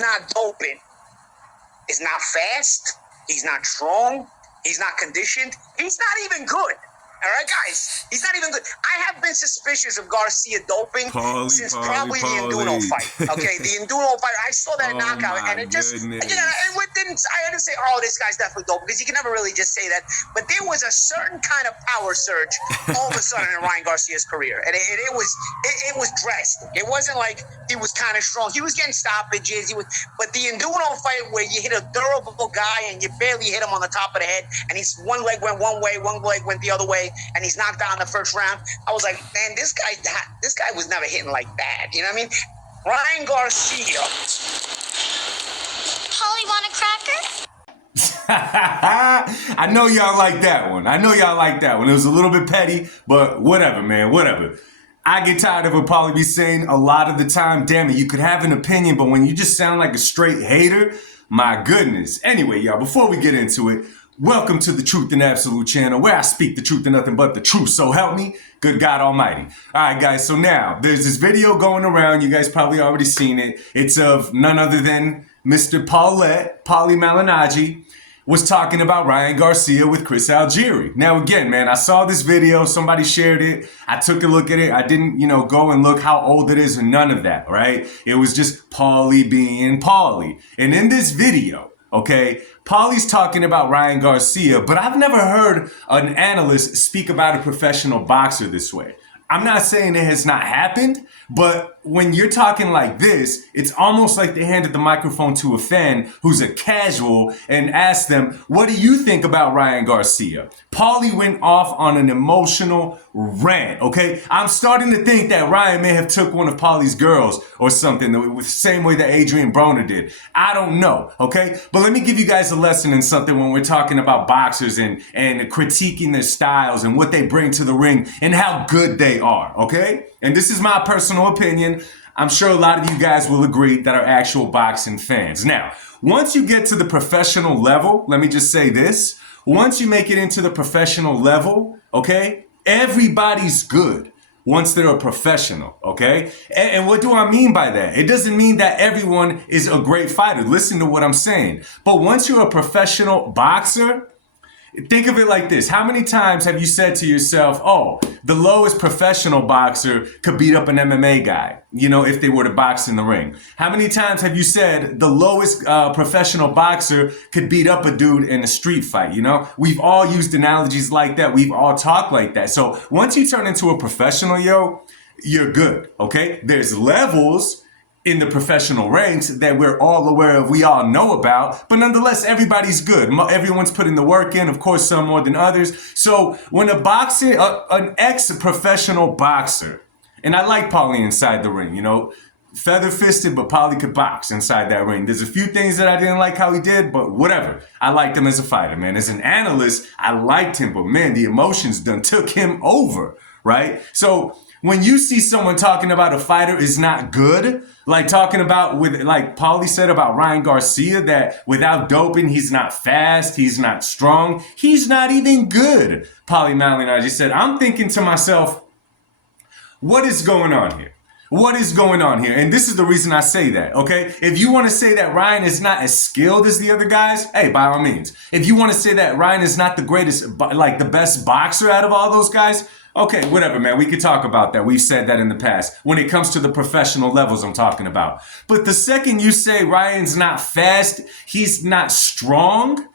not doping, is not fast. He's not strong. He's not conditioned. He's not even good. All right, guys, he's not even good. I have been suspicious of Garcia doping since probably the Induno fight. Okay, the Induno fight. I saw that knockout, and it just, I didn't say, oh, this guy's definitely doping, because you can never really just say that. But there was a certain kind of power surge all of a sudden in Ryan Garcia's career, and it was drastic. It wasn't like he was kind of strong. He was getting stoppages. But the Induno fight where you hit a durable guy and you barely hit him on the top of the head, and he's one leg went one way, one leg went the other way, and he's knocked out in the first round. I was like, man, this guy was never hitting like that. You know what I mean? Ryan Garcia. Paulie, want a cracker? I know y'all like that one. It was a little bit petty, but whatever, man, whatever. I get tired of what Paulie be saying a lot of the time. Damn it, you could have an opinion, but when you just sound like a straight hater, my goodness. Anyway, y'all, before we get into it, welcome to the Truth and Absolute channel, where I speak the truth and nothing but the truth. So help me, good God Almighty. All right, guys, so now there's this video going around. You guys probably already seen it. It's of none other than Mr. Paulie Malignaggi was talking about Ryan Garcia with Chris Algieri. Now, again, man, I saw this video. Somebody shared it. I took a look at it. I didn't, go and look how old it is or none of that, right? It was just Paulie being Paulie. And in this video, okay, Paulie's talking about Ryan Garcia, but I've never heard an analyst speak about a professional boxer this way. I'm not saying it has not happened, but when you're talking like this, it's almost like they handed the microphone to a fan who's a casual and asked them, what do you think about Ryan Garcia? Paulie went off on an emotional rant, okay? I'm starting to think that Ryan may have took one of Paulie's girls or something, the same way that Adrian Broner did. I don't know, okay? But let me give you guys a lesson in something when we're talking about boxers and critiquing their styles and what they bring to the ring and how good they are, okay? And this is my personal opinion. I'm sure a lot of you guys will agree that are actual boxing fans. Now, once you get to the professional level, let me just say this. Once you make it into the professional level, okay, everybody's good once they're a professional, okay? And what do I mean by that? It doesn't mean that everyone is a great fighter. Listen to what I'm saying. But once you're a professional boxer, think of it like this. How many times have you said to yourself, oh, the lowest professional boxer could beat up an MMA guy, if they were to box in the ring? How many times have you said the lowest professional boxer could beat up a dude in a street fight, We've all used analogies like that. We've all talked like that. So once you turn into a professional, you're good, okay? There's levels in the professional ranks that we're all aware of, we all know about, but nonetheless, everybody's good. Everyone's putting the work in, of course, some more than others. So when a boxer, an ex-professional boxer, and I like Paulie inside the ring, feather-fisted, but Paulie could box inside that ring. There's a few things that I didn't like how he did, but whatever. I liked him as a fighter, man. As an analyst, I liked him, but man, the emotions done took him over, right? So when you see someone talking about a fighter is not good, like talking about like Paulie said about Ryan Garcia, that without doping, he's not fast, he's not strong, he's not even good. Paulie Malignaggi said, I'm thinking to myself, what is going on here? What is going on here? And this is the reason I say that, okay? If you want to say that Ryan is not as skilled as the other guys, hey, by all means. If you want to say that Ryan is not the greatest, like the best boxer out of all those guys, okay, whatever, man. We could talk about that. We've said that in the past. When it comes to the professional levels I'm talking about. But the second you say Ryan's not fast, he's not strong,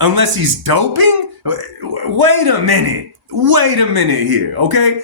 unless he's doping? Wait a minute here, okay?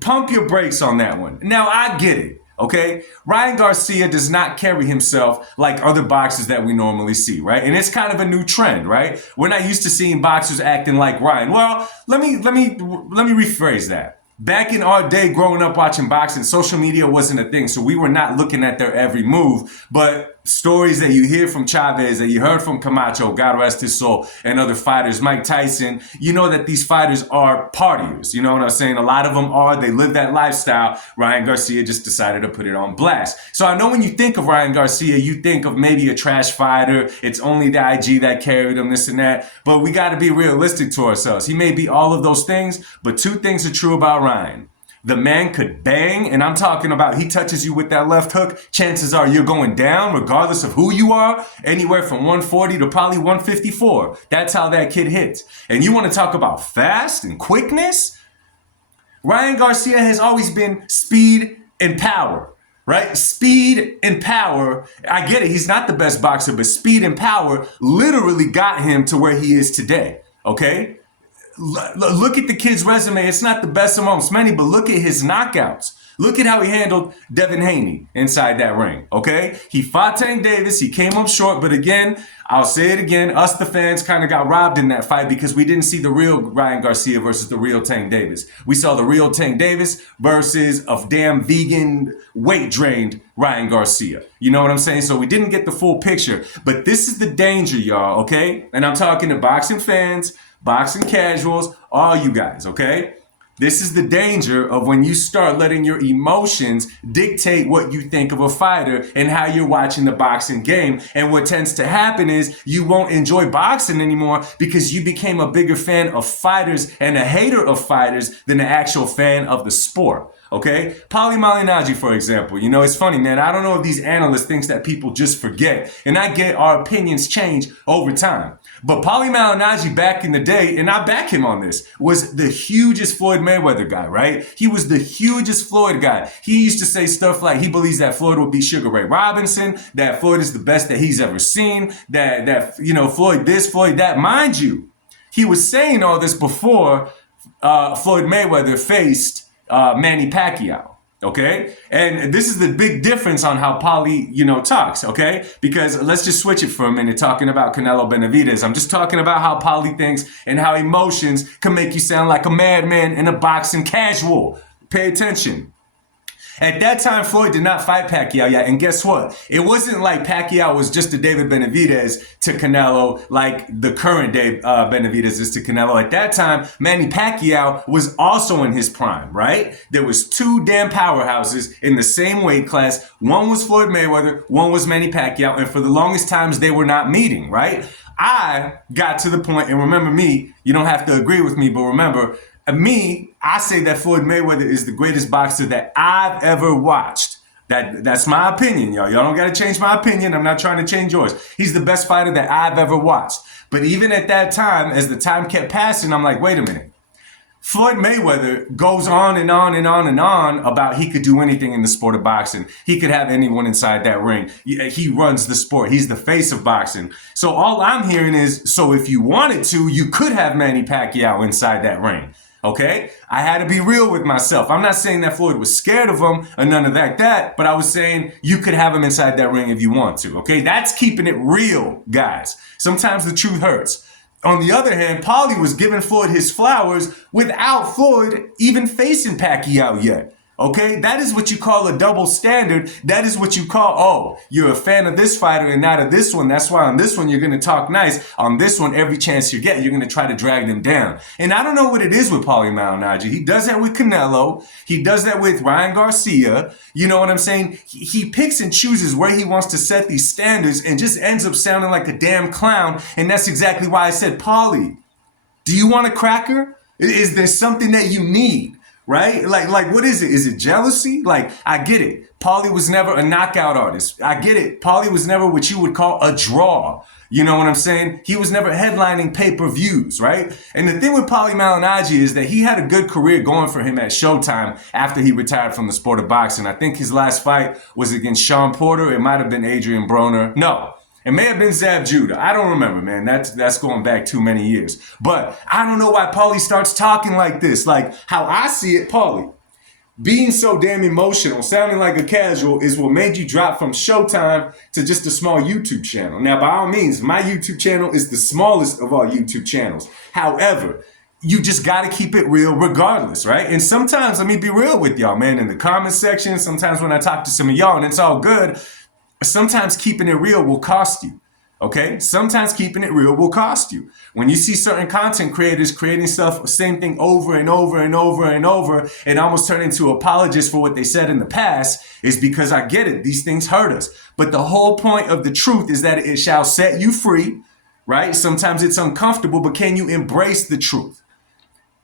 Pump your brakes on that one. Now, I get it, okay? Ryan Garcia does not carry himself like other boxers that we normally see, right? And it's kind of a new trend, right? We're not used to seeing boxers acting like Ryan. Well, let me rephrase that. Back in our day, growing up watching boxing, social media wasn't a thing, so we were not looking at their every move. But stories that you hear from Chavez, that you heard from Camacho, God rest his soul, and other fighters, Mike Tyson, you know that these fighters are partiers. You know what I'm saying? A lot of them are. They live that lifestyle. Ryan Garcia just decided to put it on blast. So I know when you think of Ryan Garcia, you think of maybe a trash fighter. It's only the IG that carried him, this and that. But we got to be realistic to ourselves. He may be all of those things, but two things are true about Ryan. The man could bang, and I'm talking about he touches you with that left hook, chances are you're going down regardless of who you are, anywhere from 140 to probably 154. That's how that kid hits. And you want to talk about fast and quickness? Ryan Garcia has always been speed and power, right? Speed and power. I get it. He's not the best boxer, but speed and power literally got him to where he is today, okay? Look at the kid's resume. It's not the best amongst many, but look at his knockouts. Look at how he handled Devin Haney inside that ring, okay? He fought Tank Davis. He came up short, but again, I'll say it again, us the fans kind of got robbed in that fight because we didn't see the real Ryan Garcia versus the real Tank Davis. We saw the real Tank Davis versus a damn vegan, weight-drained Ryan Garcia. You know what I'm saying? So we didn't get the full picture, but this is the danger, y'all, okay? And I'm talking to boxing fans, boxing casuals, all you guys, okay? This is the danger of when you start letting your emotions dictate what you think of a fighter and how you're watching the boxing game. And what tends to happen is you won't enjoy boxing anymore because you became a bigger fan of fighters and a hater of fighters than an actual fan of the sport. Okay? Paulie Malignaggi, for example. You know, it's funny, man. I don't know if these analysts think that people just forget. And I get our opinions change over time. But Paulie Malignaggi back in the day, and I back him on this, was the hugest Floyd Mayweather guy, right? He was the hugest Floyd guy. He used to say stuff like he believes that Floyd will beat Sugar Ray Robinson, that Floyd is the best that he's ever seen, that you know, Floyd this, Floyd that. Mind you, he was saying all this before Floyd Mayweather faced Manny Pacquiao, okay? And this is the big difference on how Paulie, you know, talks, okay? Because let's just switch it for a minute, talking about Canelo Benavidez. I'm just talking about how Paulie thinks and how emotions can make you sound like a madman and a boxing casual. Pay attention. At that time, Floyd did not fight Pacquiao yet, and guess what? It wasn't like Pacquiao was just a David Benavidez to Canelo like the current day Benavidez is to Canelo. At that time, Manny Pacquiao was also in his prime, right? There was two damn powerhouses in the same weight class. One was Floyd Mayweather, one was Manny Pacquiao, and for the longest times, they were not meeting, right? I got to the point, and remember me, you don't have to agree with me, but remember, I say that Floyd Mayweather is the greatest boxer that I've ever watched. That's my opinion, y'all. Y'all don't got to change my opinion. I'm not trying to change yours. He's the best fighter that I've ever watched. But even at that time, as the time kept passing, I'm like, wait a minute. Floyd Mayweather goes on and on and on and on about he could do anything in the sport of boxing. He could have anyone inside that ring. He runs the sport. He's the face of boxing. So all I'm hearing is, so if you wanted to, you could have Manny Pacquiao inside that ring. Okay? I had to be real with myself. I'm not saying that Floyd was scared of him or none of that, but I was saying you could have him inside that ring if you want to. Okay? That's keeping it real, guys. Sometimes the truth hurts. On the other hand, Paulie was giving Floyd his flowers without Floyd even facing Pacquiao yet. Okay, that is what you call a double standard. That is what you call, oh, you're a fan of this fighter and not of this one. That's why on this one, you're going to talk nice. On this one, every chance you get, you're going to try to drag them down. And I don't know what it is with Paulie Malignaggi. He does that with Canelo. He does that with Ryan Garcia. You know what I'm saying? He picks and chooses where he wants to set these standards and just ends up sounding like a damn clown. And that's exactly why I said, Paulie, do you want a cracker? Is there something that you need? Right? Like, what is it? Is it jealousy? Like, I get it. Paulie was never a knockout artist. I get it. Paulie was never what you would call a draw. You know what I'm saying? He was never headlining pay-per-views, right? And the thing with Paulie Malignaggi is that he had a good career going for him at Showtime after he retired from the sport of boxing. I think his last fight was against Sean Porter. It might have been Adrian Broner. No. It may have been Zab Judah. I don't remember, man. That's going back too many years. But I don't know why Paulie starts talking like this. Like, how I see it, Paulie, being so damn emotional, sounding like a casual is what made you drop from Showtime to just a small YouTube channel. Now, by all means, my YouTube channel is the smallest of all YouTube channels. However, you just got to keep it real regardless, right? And sometimes, let me be real with y'all, man, in the comment section, sometimes when I talk to some of y'all, and it's all good, sometimes keeping it real will cost you, okay? Sometimes keeping it real will cost you. When you see certain content creators creating stuff, same thing over and over and over and over, and almost turn into apologists for what they said in the past, is because I get it. These things hurt us. But the whole point of the truth is that it shall set you free, right? Sometimes it's uncomfortable, but can you embrace the truth?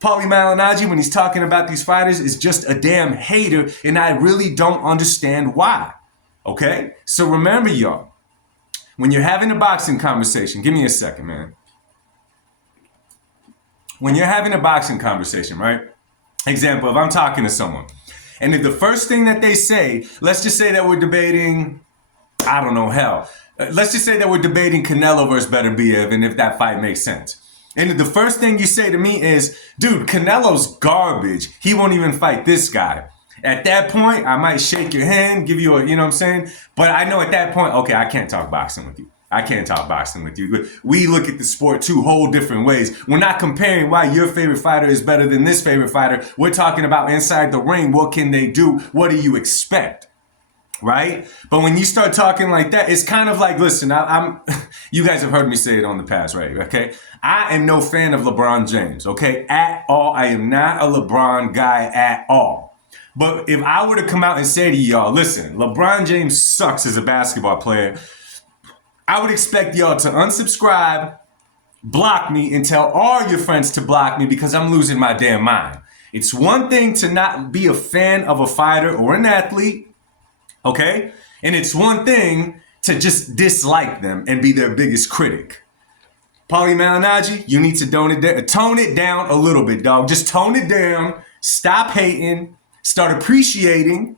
Paulie Malignaggi, when he's talking about these fighters, is just a damn hater, and I really don't understand why. Okay? So remember, y'all, when you're having a boxing conversation, give me a second, man. When you're having a boxing conversation, right? Example, if I'm talking to someone, and if the first thing that they say, let's just say that we're debating, I don't know, hell. Let's just say that we're debating Canelo versus Better Biev, and if that fight makes sense. And if the first thing you say to me is, dude, Canelo's garbage. He won't even fight this guy. At that point, I might shake your hand, give you a, you know what I'm saying? But I know at that point, okay, I can't talk boxing with you. I can't talk boxing with you. We look at the sport two whole different ways. We're not comparing why your favorite fighter is better than this favorite fighter. We're talking about inside the ring. What can they do? What do you expect? Right? But when you start talking like that, it's kind of like, listen, I'm you guys have heard me say it on the past, right? Okay? I am no fan of LeBron James, okay? At all. I am not a LeBron guy at all. But if I were to come out and say to y'all, listen, LeBron James sucks as a basketball player, I would expect y'all to unsubscribe, block me, and tell all your friends to block me because I'm losing my damn mind. It's one thing to not be a fan of a fighter or an athlete, okay? And it's one thing to just dislike them and be their biggest critic. Paulie Malignaggi, you need to tone it down a little bit, dog. Just tone it down. Stop hating. Start appreciating.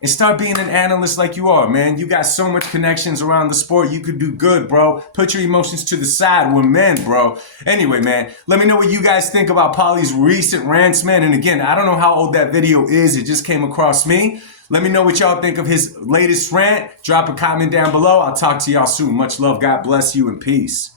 And start being an analyst like you are, man. You got so much connections around the sport. You could do good, bro. Put your emotions to the side. We're men, bro. Anyway, man, let me know what you guys think about Paulie's recent rants, man. And again, I don't know how old that video is. It just came across me. Let me know what y'all think of his latest rant. Drop a comment down below. I'll talk to y'all soon. Much love. God bless you and peace.